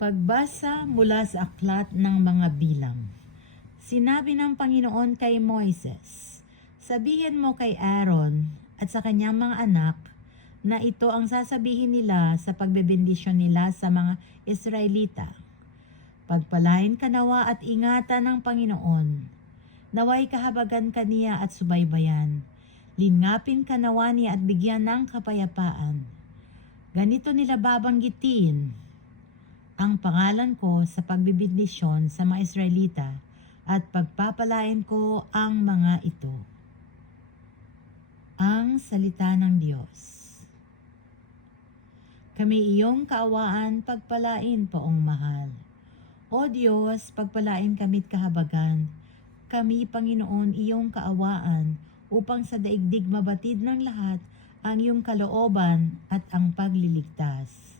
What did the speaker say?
Pagbasa mula sa aklat ng mga bilang. Sinabi ng Panginoon kay Moises, "Sabihin mo kay Aaron at sa kanyang mga anak na ito ang sasabihin nila sa pagbebendisyon nila sa mga Israelita. Pagpalain ka nawa at ingatan ng Panginoon. Naway kahabagan ka niya at subaybayan. Lingapin ka nawa niya at bigyan ng kapayapaan. Ganito nila babanggitin ang pangalan ko sa pagbibindisyon sa mga Israelita at pagpapalain ko ang mga ito." Ang salita ng Diyos. Kami iyong kaawaan, pagpalain poong mahal. O Diyos, pagpalain kami't kahabagan. Kami, Panginoon, iyong kaawaan upang sa daigdig mabatid ng lahat ang iyong kalooban at ang pagliligtas.